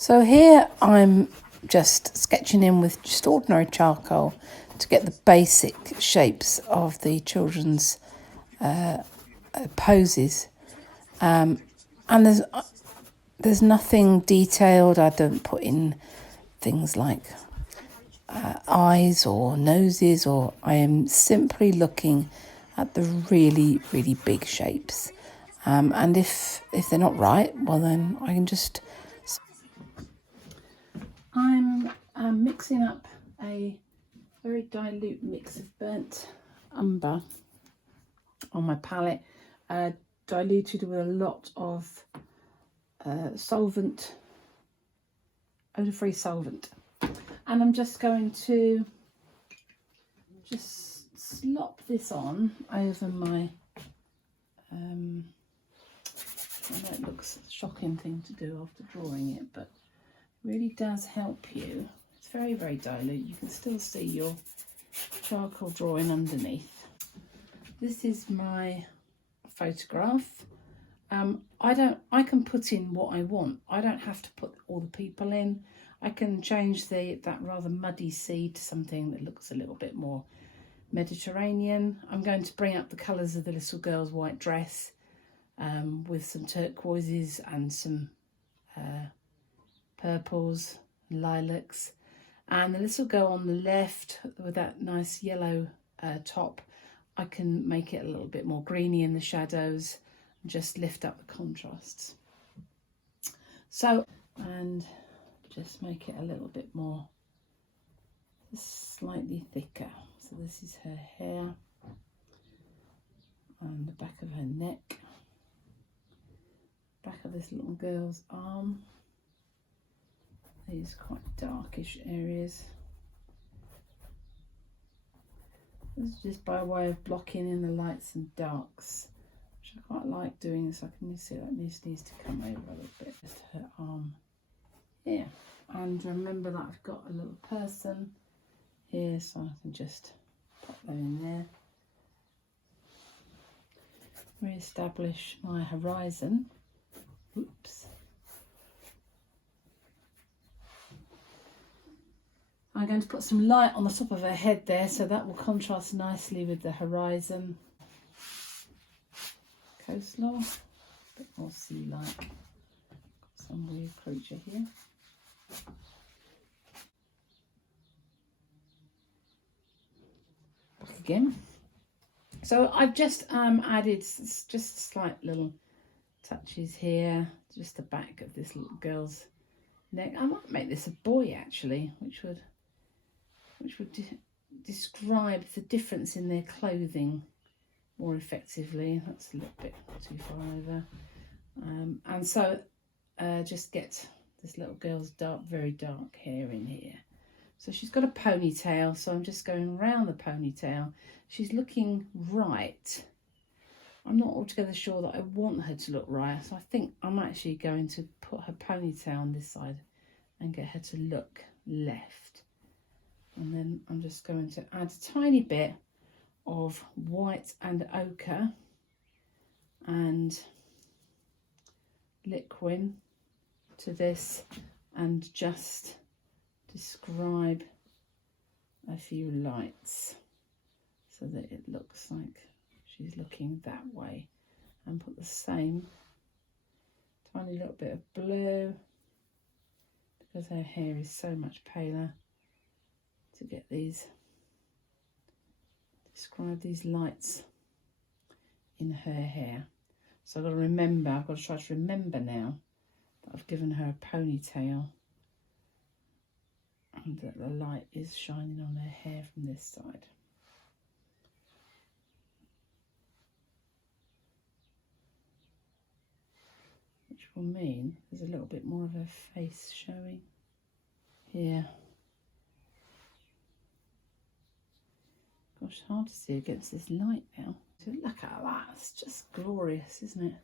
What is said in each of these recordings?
So here I'm just sketching in with just ordinary charcoal to get the basic shapes of the children's poses. And there's nothing detailed. I don't put in things like eyes or noses, or I am simply looking at the really, really big shapes. And if they're not right, well then I can just... I'm mixing up a very dilute mix of burnt umber on my palette, diluted with a lot of solvent, odor-free solvent. And I'm just going to just slop this on over my, I know it looks a shocking thing to do after drawing it, but it really does help you. It's very, very dilute. You can still see your charcoal drawing underneath. This is my photograph. I can put in what I want. I don't have to put all the people in. I can change that rather muddy sea to something that looks a little bit more Mediterranean. I'm going to bring up the colours of the little girl's white dress with some turquoises and some purples, lilacs. And the little girl on the left with that nice yellow top, I can make it a little bit more greeny in the shadows and just lift up the contrasts. So, and just make it a little bit more, slightly thicker. So this is her hair and the back of her neck, back of this little girl's arm. These quite darkish areas. This is just by way of blocking in the lights and darks, which I quite like doing. So I can see that this needs to come over a little bit. Just her arm here. And remember that I've got a little person here, so I can just pop that in there. Re-establish my horizon. Oops. I'm going to put some light on the top of her head there, so that will contrast nicely with the horizon. Coastlaw, a bit more sea-like. Got some weird creature here. Back again. So I've just added just slight little touches here, just the back of this little girl's neck. I might make this a boy actually, which would describe the difference in their clothing more effectively. That's a little bit too far over. And so just get this little girl's very dark hair in here. So she's got a ponytail, so I'm just going around the ponytail. She's looking right. I'm not altogether sure that I want her to look right, so I think I'm actually going to put her ponytail on this side and get her to look left. And then I'm just going to add a tiny bit of white and ochre and liquid to this and just describe a few lights so that it looks like she's looking that way, and put the same tiny little bit of blue because her hair is so much paler, to get these, describe these lights in her hair. So I've got to try to remember now that I've given her a ponytail and that the light is shining on her hair from this side. Which will mean there's a little bit more of her face showing here. Gosh, hard to see against this light now. So look at that, it's just glorious, isn't it?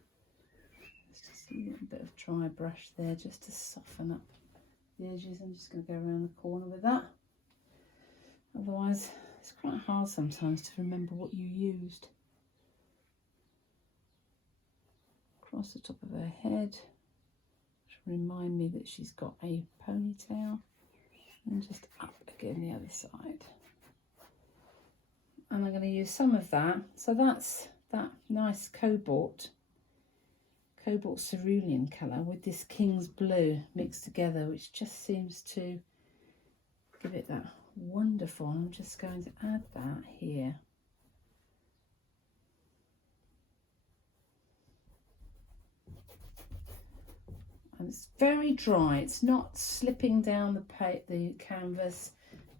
It's just a little bit of dry brush there just to soften up the edges. I'm just going to go around the corner with that. Otherwise, it's quite hard sometimes to remember what you used. Across the top of her head, which remind me that she's got a ponytail, and just up again the other side. And I'm going to use some of that. So that's that nice cobalt cerulean colour with this King's Blue mixed together, which just seems to give it that wonderful. I'm just going to add that here. And it's very dry. It's not slipping down the canvas.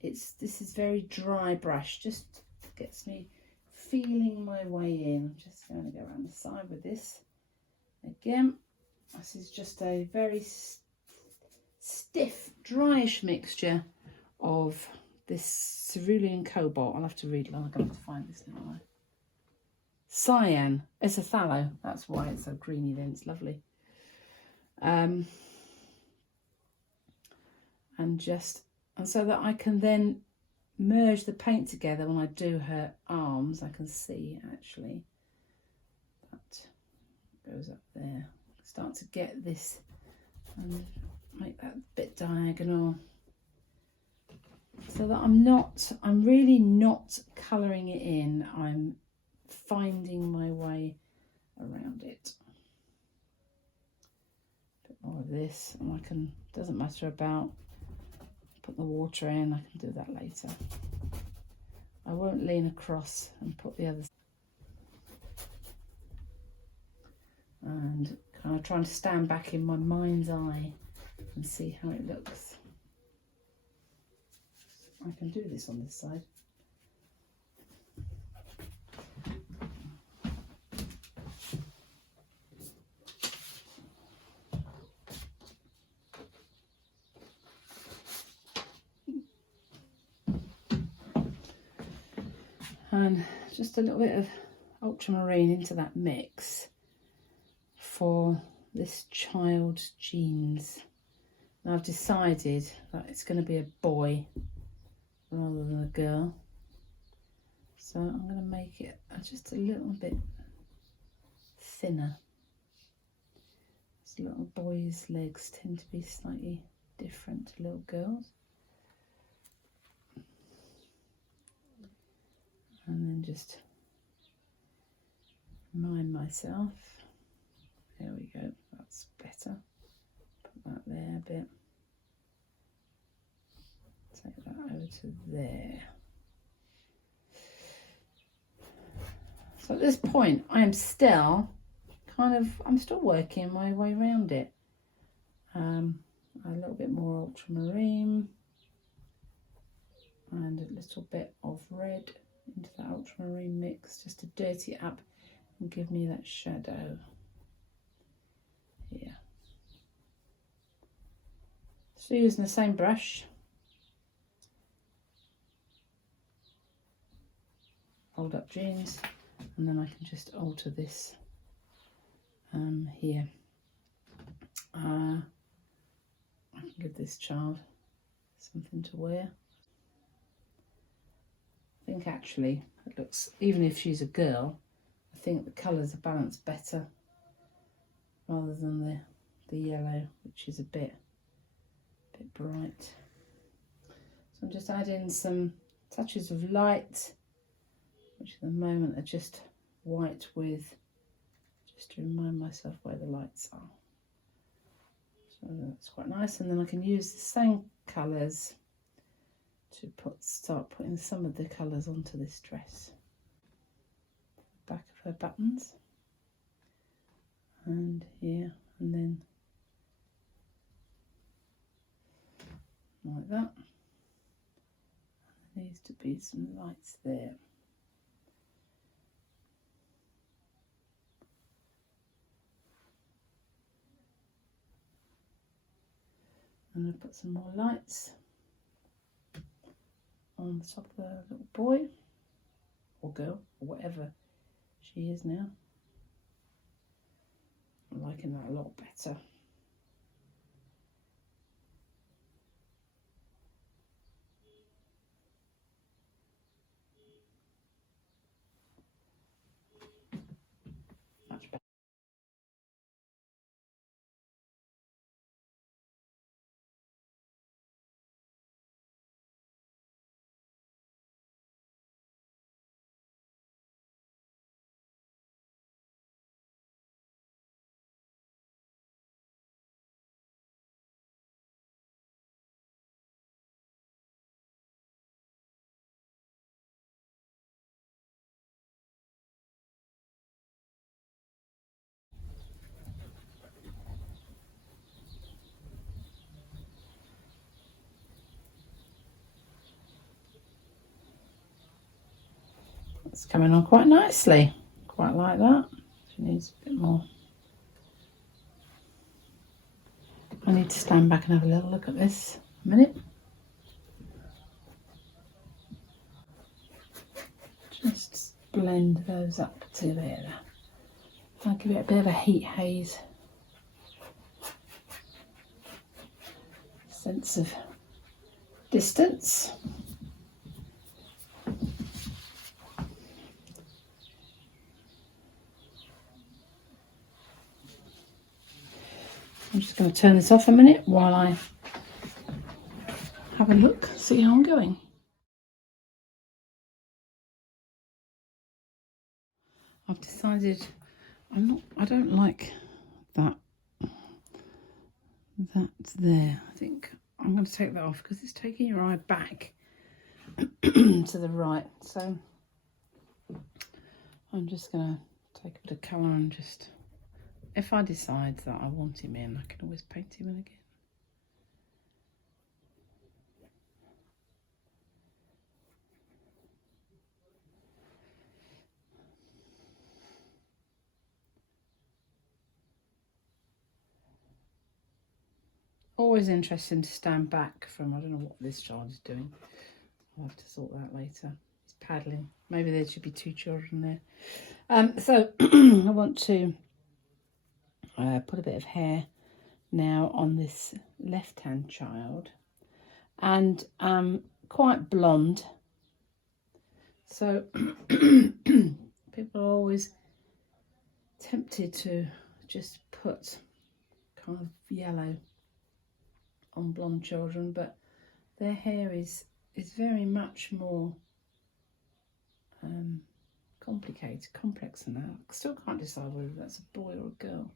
This is very dry brush. Just gets me feeling my way in. I'm just going to go around the side with this. Again, this is just a very stiff, dryish mixture of this cerulean cobalt. I'll have to read it. I'm going to have to find this now. Cyan. It's a phthalo. That's why it's so greeny then. It's lovely. And so that I can then merge the paint together when I do her arms. I can see actually that goes up there. Start to get this and make that bit diagonal, so that I'm really not colouring it in. I'm finding my way around it. A bit more of this, and I can, doesn't matter about put the water in, I can do that later. I won't lean across and put the others. And kind of trying to stand back in my mind's eye and see how it looks. I can do this on this side. And just a little bit of ultramarine into that mix for this child's jeans. Now I've decided that it's going to be a boy rather than a girl, so I'm going to make it just a little bit thinner. These little boys' legs tend to be slightly different to little girls. And then just remind myself, there we go, that's better. Put that there a bit. Take that over to there. So at this point, I'm still working my way around it. A little bit more ultramarine and a little bit of red into that ultramarine mix, just to dirty it up and give me that shadow here. Still using the same brush. Hold up jeans, and then I can just alter this here. I can give this child something to wear. I think actually it looks, even if she's a girl, I think the colours are balanced better rather than the yellow, which is a bit bright. So I'm just adding some touches of light, which at the moment are just white with, just to remind myself where the lights are. So that's quite nice, and then I can use the same colours to start putting some of the colours onto this dress. Back of her buttons, and here, and then like that. There needs to be some lights there. And I'll put some more lights on the top of the little boy or girl or whatever she is now. I'm liking that a lot better. Much better. It's coming on quite nicely. Quite like that. She needs a bit more. I need to stand back and have a little look at this a minute. Just blend those up to there. I'll give it a bit of a heat haze. Sense of distance. I'm just going to turn this off a minute while I have a look, see how I'm going. I've decided I don't like that there. I think I'm going to take that off because it's taking your eye back to the right. So I'm just going to take a bit of colour and just, if I decide that I want him in, I can always paint him in again. Always interesting to stand back from, I don't know what this child is doing. I'll have to sort that later. He's paddling. Maybe there should be 2 children there. So I want to put a bit of hair now on this left-hand child, and quite blonde. So people are always tempted to just put kind of yellow on blonde children, but their hair is very much more complex than that. I still can't decide whether that's a boy or a girl.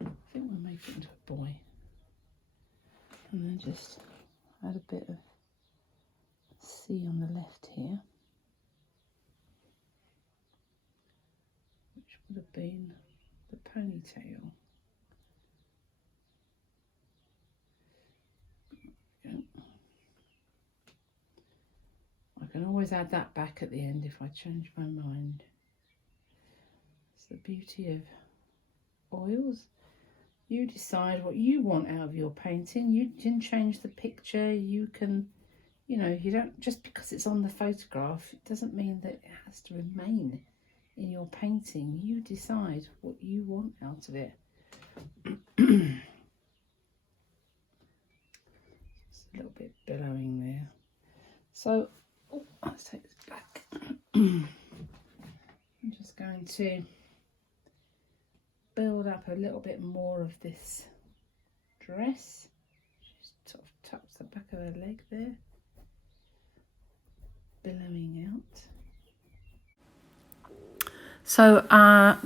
I think we'll make it into a boy, and then just add a bit of C on the left here, which would have been the ponytail. I can always add that back at the end if I change my mind. It's the beauty of oils. You decide what you want out of your painting. You can change the picture. You can, you know, you don't, just because it's on the photograph, it doesn't mean that it has to remain in your painting. You decide what you want out of it. Just a little bit billowing there. So, let's take this back. I'm just going to build up a little bit more of this dress. Just sort of tucks the back of her leg there, billowing out. So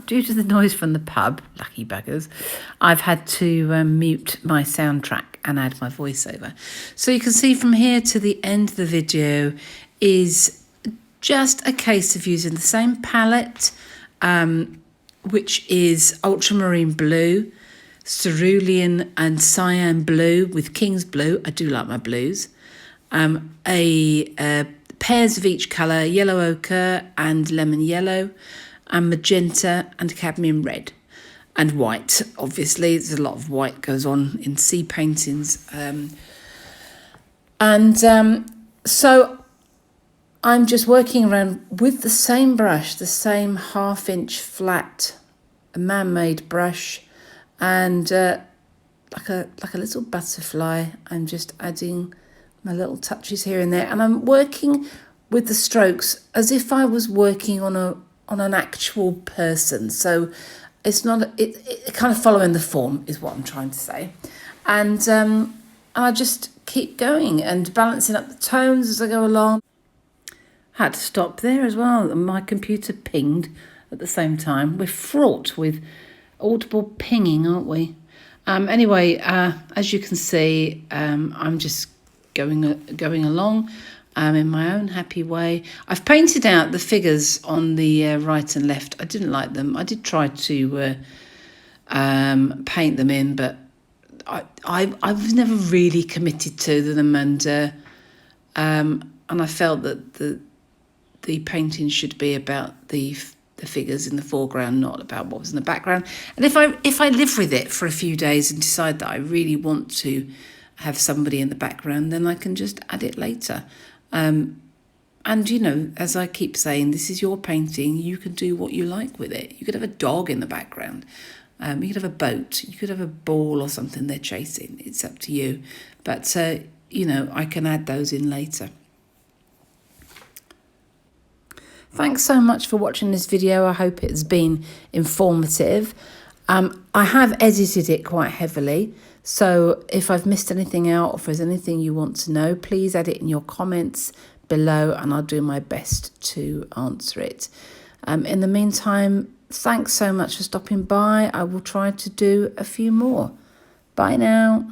due to the noise from the pub, lucky buggers, I've had to mute my soundtrack and add my voiceover. So you can see from here to the end of the video is just a case of using the same palette, which is ultramarine blue, cerulean and cyan blue with king's blue. I do like my blues. Pairs of each colour, yellow ochre and lemon yellow, and magenta and cadmium red, and white. Obviously, there's a lot of white goes on in sea paintings. So I'm just working around with the same brush, the same 1/2 inch flat man-made brush, and like a little butterfly, I'm just adding my little touches here and there, and I'm working with the strokes as if I was working on an actual person. So it's not it kind of following the form is what I'm trying to say, and I just keep going and balancing up the tones as I go along. Had to stop there as well. My computer pinged at the same time. We're fraught with audible pinging, aren't we? Anyway, as you can see, I'm just going along in my own happy way. I've painted out the figures on the right and left. I didn't like them. I did try to paint them in, but I've never really committed to them, and I felt that the painting should be about the figures in the foreground, not about what was in the background. And if I live with it for a few days and decide that I really want to have somebody in the background, then I can just add it later. And, you know, as I keep saying, this is your painting. You can do what you like with it. You could have a dog in the background. You could have a boat. You could have a ball or something they're chasing. It's up to you. But, you know, I can add those in later. Thanks so much for watching this video. I hope it's been informative. I have edited it quite heavily. So if I've missed anything out, or if there's anything you want to know, please add it in your comments below and I'll do my best to answer it. In the meantime, thanks so much for stopping by. I will try to do a few more. Bye now.